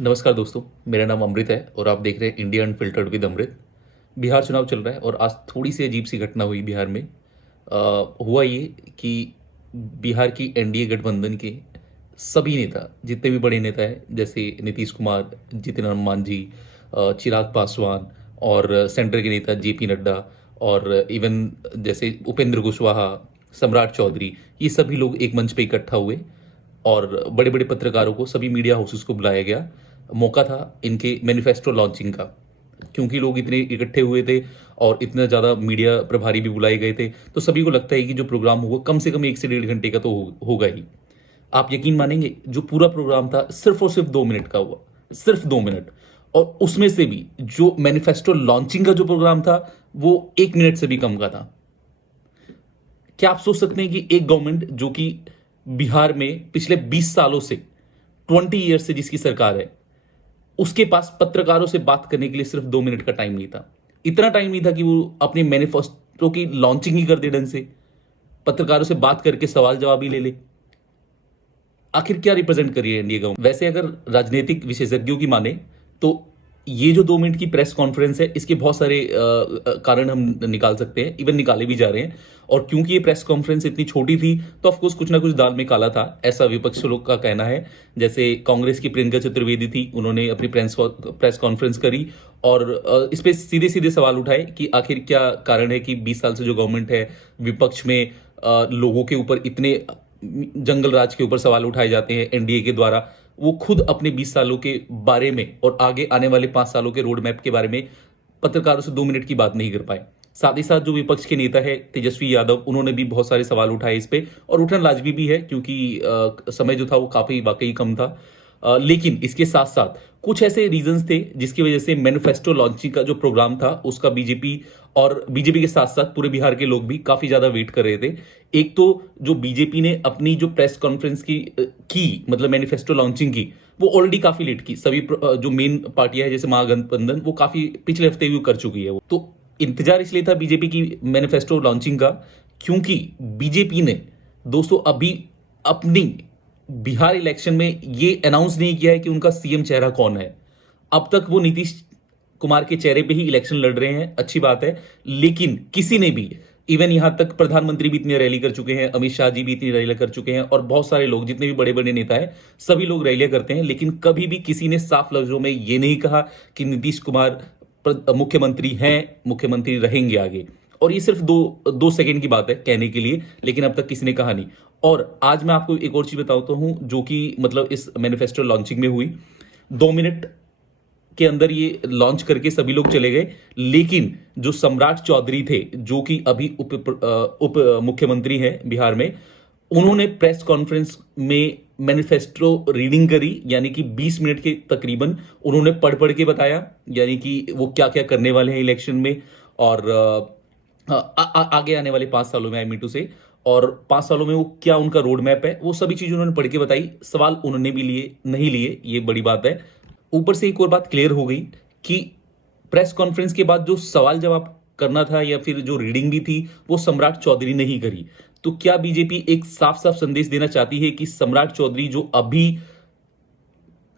नमस्कार दोस्तों, मेरा नाम अमृत है और आप देख रहे हैं इंडिया अनफिल्टर्ड विद अमृत। बिहार चुनाव चल रहा है और आज थोड़ी सी अजीब सी घटना हुई बिहार में। हुआ ये कि बिहार की एनडीए गठबंधन के सभी नेता, जितने भी बड़े नेता हैं, जैसे नीतीश कुमार, जितिन राम मांझी, चिराग पासवान और सेंटर के नेता जेपी नड्डा और इवन जैसे उपेंद्र कुशवाहा, सम्राट चौधरी, ये सभी लोग एक मंच पे इकट्ठा हुए और बड़े बड़े पत्रकारों को, सभी मीडिया हाउसेस को बुलाया गया। मौका था इनके मैनिफेस्टो लॉन्चिंग का। क्योंकि लोग इतने इकट्ठे हुए थे और इतना ज़्यादा मीडिया प्रभारी भी बुलाए गए थे, तो सभी को लगता है कि जो प्रोग्राम होगा कम से कम 1 से 1.5 घंटे का तो होगा ही। आप यकीन मानेंगे, जो पूरा प्रोग्राम था सिर्फ और सिर्फ 2 मिनट का हुआ, सिर्फ 2 मिनट। और उसमें से भी जो मैनिफेस्टो लॉन्चिंग का जो प्रोग्राम था वो 1 मिनट से भी कम का था। क्या आप सोच सकते हैं कि एक गवर्नमेंट जो कि बिहार में पिछले 20 सालों से, 20 ईयर से जिसकी सरकार है, उसके पास पत्रकारों से बात करने के लिए सिर्फ 2 मिनट का टाइम नहीं था। इतना टाइम नहीं था कि वो अपने मैनिफेस्टो की लॉन्चिंग ही कर दे ढंग से, पत्रकारों से बात करके सवाल जवाब ही ले ले। आखिर क्या रिप्रेजेंट कर रही है एनडीए गवर्नमेंट? वैसे अगर राजनीतिक विशेषज्ञों की माने तो ये जो 2 मिनट की प्रेस कॉन्फ्रेंस है, इसके बहुत सारे कारण हम निकाल सकते हैं, इवन निकाले भी जा रहे हैं। और क्योंकि ये प्रेस कॉन्फ्रेंस इतनी छोटी थी तो ऑफकोर्स कुछ ना कुछ दाल में काला था, ऐसा विपक्ष लोग का कहना है। जैसे कांग्रेस की प्रियंका चतुर्वेदी थी, उन्होंने अपनी प्रेस कॉन्फ्रेंस करी और इस पे सीधे सीधे सवाल उठाए कि आखिर क्या कारण है कि 20 साल से जो गवर्नमेंट है, विपक्ष में लोगों के ऊपर इतने जंगल राज के ऊपर सवाल उठाए जाते हैं एनडीए के द्वारा। वो खुद अपने 20 सालों के बारे में और आगे आने वाले 5 सालों के रोड मैप के बारे में पत्रकारों से 2 मिनट की बात नहीं कर पाए। साथ ही साथ जो विपक्ष के नेता है तेजस्वी यादव, उन्होंने भी बहुत सारे सवाल उठाए इस पे, और उठना लाजमी भी है क्योंकि समय जो था वो काफी वाकई कम था। लेकिन इसके साथ साथ कुछ ऐसे रीजंस थे जिसकी वजह से मैनिफेस्टो लॉन्चिंग का जो प्रोग्राम था उसका बीजेपी के साथ साथ पूरे बिहार के लोग भी काफी ज्यादा वेट कर रहे थे। एक तो जो बीजेपी ने अपनी जो प्रेस कॉन्फ्रेंस की मतलब मैनिफेस्टो लॉन्चिंग की, वो ऑलरेडी काफी लेट की। सभी जो मेन पार्टियां है जैसे महागठबंधन, वो काफी पिछले हफ्ते भी कर चुकी है। वो तो इंतजार इसलिए था बीजेपी की मैनिफेस्टो लॉन्चिंग का क्योंकि बीजेपी ने दोस्तों अभी अपनी बिहार इलेक्शन में ये अनाउंस नहीं किया है कि उनका सीएम चेहरा कौन है। अब तक वो नीतीश कुमार के चेहरे पे ही इलेक्शन लड़ रहे हैं, अच्छी बात है। लेकिन किसी ने भी, इवन यहां तक प्रधानमंत्री भी इतनी रैली कर चुके हैं, अमित शाह जी भी इतनी रैली कर चुके हैं और बहुत सारे लोग, जितने भी बड़े बड़े नेता हैं, सभी लोग रैलियां करते हैं, लेकिन कभी भी किसी ने साफ लफ्जों में ये नहीं कहा कि नीतीश कुमार मुख्यमंत्री हैं, मुख्यमंत्री रहेंगे आगे। और ये सिर्फ दो सेकंड की बात है कहने के लिए, लेकिन अब तक किसी ने कहा नहीं। और आज मैं आपको एक और चीज बताता हूं जो कि मतलब इस मैनिफेस्टो लॉन्चिंग में हुई। 2 मिनट के अंदर ये लॉन्च करके सभी लोग चले गए, लेकिन जो सम्राट चौधरी थे, जो कि अभी उप मुख्यमंत्री हैं बिहार में, उन्होंने प्रेस कॉन्फ्रेंस में मैनिफेस्टो रीडिंग करी, यानी कि 20 मिनट के तकरीबन उन्होंने पढ़ पढ़ के बताया, यानी कि वो क्या क्या करने वाले हैं इलेक्शन में और आगे आने वाले 5 सालों में, आई मीन टू से, और 5 सालों में वो क्या उनका रोड मैप है, वो सभी चीजें उन्होंने पढ़ के बताई। सवाल उन्होंने भी लिए नहीं लिए, ये बड़ी बात है। ऊपर से एक और बात क्लियर हो गई कि प्रेस कॉन्फ्रेंस के बाद जो सवाल जवाब करना था या फिर जो रीडिंग भी थी, वो सम्राट चौधरी ने ही करी। तो क्या बीजेपी एक साफ साफ संदेश देना चाहती है कि सम्राट चौधरी जो अभी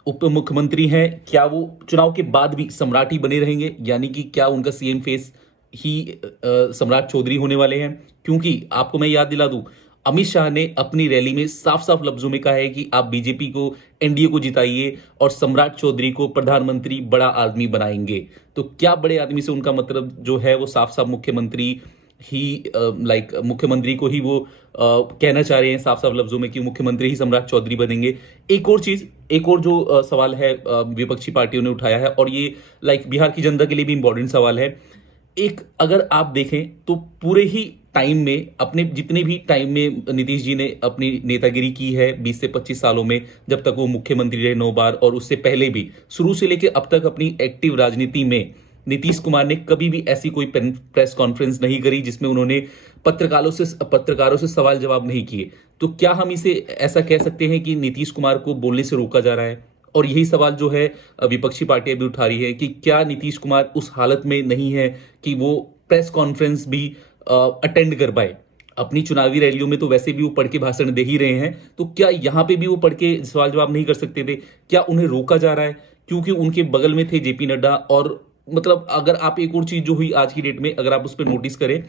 उप मुख्यमंत्री हैं, क्या वो चुनाव के बाद भी सम्राट ही बने रहेंगे, यानी कि क्या उनका सीएम फेस ही सम्राट चौधरी होने वाले हैं? क्योंकि आपको मैं याद दिला दूं, अमित शाह ने अपनी रैली में साफ साफ लफ्जों में कहा है कि आप बीजेपी को, एनडीए को जिताइए और सम्राट चौधरी को प्रधानमंत्री, बड़ा आदमी बनाएंगे। तो क्या बड़े आदमी से उनका मतलब जो है वो साफ साफ मुख्यमंत्री ही, मुख्यमंत्री को ही वो कहना चाह रहे हैं साफ साफ लफ्जों में कि मुख्यमंत्री ही सम्राट चौधरी बनेंगे। एक और चीज, एक और जो सवाल है विपक्षी पार्टियों ने उठाया है, और ये बिहार की जनता के लिए भी इंपॉर्टेंट सवाल है। एक अगर आप देखें तो पूरे ही टाइम में, अपने जितने भी टाइम में नीतीश जी ने अपनी नेतागिरी की है 20 से 25 सालों में, जब तक वो मुख्यमंत्री रहे 9 बार, और उससे पहले भी शुरू से लेकर अब तक अपनी एक्टिव राजनीति में नीतीश कुमार ने कभी भी ऐसी कोई प्रेस कॉन्फ्रेंस नहीं करी जिसमें उन्होंने पत्रकारों से सवाल जवाब नहीं किए। तो क्या हम इसे ऐसा कह सकते हैं कि नीतीश कुमार को बोलने से रोका जा रहा है? और यही सवाल जो है विपक्षी पार्टियां भी उठा रही है कि क्या नीतीश कुमार उस हालत में नहीं है कि वो प्रेस कॉन्फ्रेंस भी अटेंड कर पाए? अपनी चुनावी रैलियों में तो वैसे भी वो पढ़ के भाषण दे ही रहे हैं, तो क्या यहां पे भी वो पढ़ के सवाल जवाब नहीं कर सकते थे? क्या उन्हें रोका जा रहा है? क्योंकि उनके बगल में थे जेपी नड्डा। और मतलब अगर आप एक और चीज जो हुई आज की डेट में, अगर आप उस पर नोटिस करें,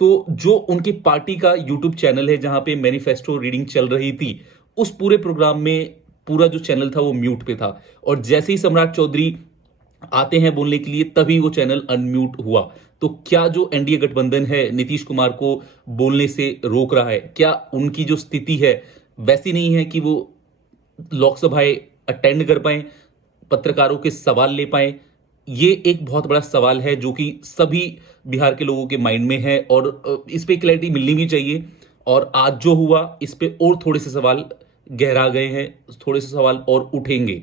तो जो उनकी पार्टी का यूट्यूब चैनल है जहां पे मैनिफेस्टो रीडिंग चल रही थी, उस पूरे प्रोग्राम में पूरा जो चैनल था वो म्यूट पे था। और जैसे ही सम्राट चौधरी आते हैं बोलने के लिए, तभी वो चैनल अनम्यूट हुआ। तो क्या जो एनडीए गठबंधन है नीतीश कुमार को बोलने से रोक रहा है, क्या उनकी जो स्थिति है वैसी नहीं है कि वो लोकसभाएं अटेंड कर पाए, पत्रकारों के सवाल ले पाए? ये एक बहुत बड़ा सवाल है जो कि सभी बिहार के लोगों के माइंड में है, और इस पे क्लैरिटी मिलनी भी चाहिए। और आज जो हुआ, इस पे और थोड़े से सवाल गहरा गए हैं, थोड़े से सवाल और उठेंगे।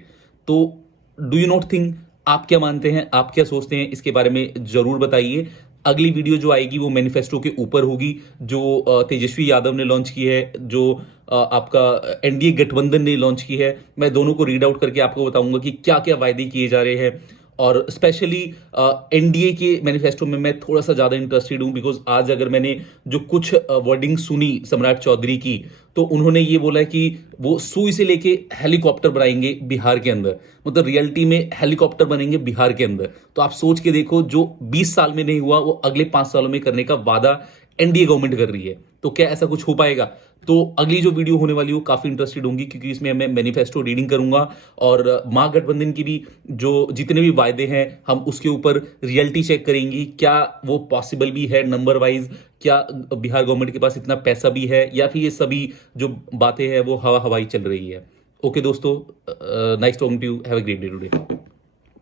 तो डू यू नॉट थिंक, आप क्या मानते हैं, आप क्या सोचते हैं, इसके बारे में जरूर बताइए। अगली वीडियो जो आएगी वो मैनिफेस्टो के ऊपर होगी, जो तेजस्वी यादव ने लॉन्च की है, जो आपका एनडीए गठबंधन ने लॉन्च की है। मैं दोनों को रीड आउट करके आपको बताऊंगा कि क्या क्या वायदे किए जा रहे हैं। और स्पेशली एनडीए के मैनिफेस्टो में मैं थोड़ा सा ज्यादा इंटरेस्टेड हूं, बिकॉज आज अगर मैंने जो कुछ वर्डिंग सुनी सम्राट चौधरी की, तो उन्होंने ये बोला है कि वो सुई से लेके हेलीकॉप्टर बनाएंगे बिहार के अंदर, मतलब रियलिटी में हेलीकॉप्टर बनेंगे बिहार के अंदर। तो आप सोच के देखो, जो 20 साल में नहीं हुआ वो अगले 5 सालों में करने का वादा एनडीए गवर्नमेंट कर रही है। तो क्या ऐसा कुछ हो पाएगा? तो अगली जो वीडियो होने वाली है वो काफी इंटरेस्टेड होंगी, क्योंकि इसमें मैं मैनिफेस्टो रीडिंग करूंगा और महागठबंधन की भी जो जितने भी वायदे हैं हम उसके ऊपर रियलिटी चेक करेंगी, क्या वो पॉसिबल भी है नंबर वाइज, क्या बिहार गवर्नमेंट के पास इतना पैसा भी है, या फिर ये सभी जो बातें हैं वो हवा हवाई चल रही है। ओके दोस्तों, nice talking to you, have a great day today.